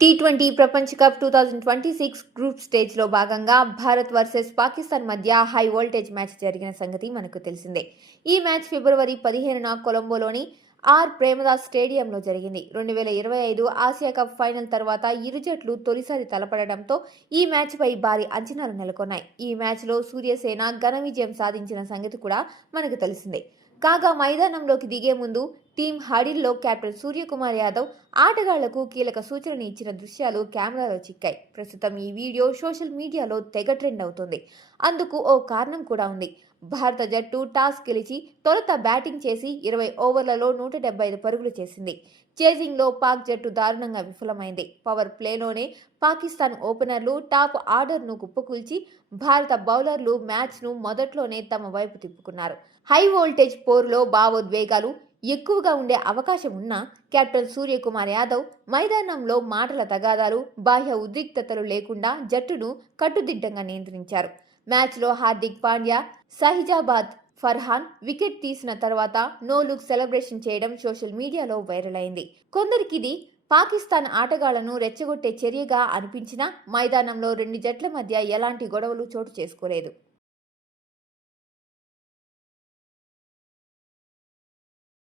T20 ప్రపంచ cup 2026 group స్టేజ్లో భాగంగా భారత్ వర్సెస్ పాకిస్తాన్ మధ్య హై వోల్టేజ్ మ్యాచ్ జరిగిన సంగతి మనకు తెలిసిందే. ఈ మ్యాచ్ ఫిబ్రవరి 15న కొలంబోలోని ఆర్ ప్రేమదాస్ స్టేడియంలో జరిగింది. 2025 ఆసియా కప్ ఫైనల్ తర్వాత ఇరు జట్లు తొలిసారి తలపడడంతో ఈ మ్యాచ్పై భారీ అంచనాలు నెలకొన్నాయి. ఈ మ్యాచ్లో సూర్యసేన ఘన విజయం సాధించిన సంగతి కూడా మనకు తెలిసిందే. కాగా మైదానంలోకి దిగే ముందు టీం హడిల్లో కెప్టెన్ సూర్యకుమార్ యాదవ్ ఆటగాళ్లకు కీలక సూచనలు ఇచ్చిన దృశ్యాలు కెమెరాలో చిక్కాయి. ప్రస్తుతం ఈ వీడియో సోషల్ మీడియాలో తెగ ట్రెండ్ అవుతుంది. అందుకు ఓ కారణం కూడా ఉంది. భారత జట్టు టాస్ గెలిచి తొలుత బ్యాటింగ్ చేసి 20 ఓవర్లలో 175 పరుగులు చేసింది. చేజింగ్లో పాక్ జట్టు దారుణంగా విఫలమైంది. పవర్ ప్లేలోనే పాకిస్తాన్ ఓపెనర్లు టాప్ ఆర్డర్ను కుప్పకూల్చి భారత బౌలర్లు మ్యాచ్ను మొదట్లోనే తమ వైపు తిప్పుకున్నారు. హై వోల్టేజ్ పోరులో భావోద్వేగాలు ఎక్కువగా ఉండే అవకాశం ఉన్నా కెప్టెన్ సూర్యకుమార్ యాదవ్ మైదానంలో మాటల తగాదాలు, బాహ్య ఉద్రిక్తతలు లేకుండా జట్టును కట్టుదిట్టంగా నియంత్రించారు. మ్యాచ్లో హార్దిక్ పాండ్యా, షహీజాబాద్ ఫర్హాన్ వికెట్ తీసిన తర్వాత నో లుక్ సెలబ్రేషన్ చేయడం సోషల్ మీడియాలో వైరల్ అయింది. కొందరికిది పాకిస్తాన్ ఆటగాళ్లను రెచ్చగొట్టే చర్యగా అనిపించినా మైదానంలో రెండు జట్ల మధ్య ఎలాంటి గొడవలు చోటు చేసుకోలేదు.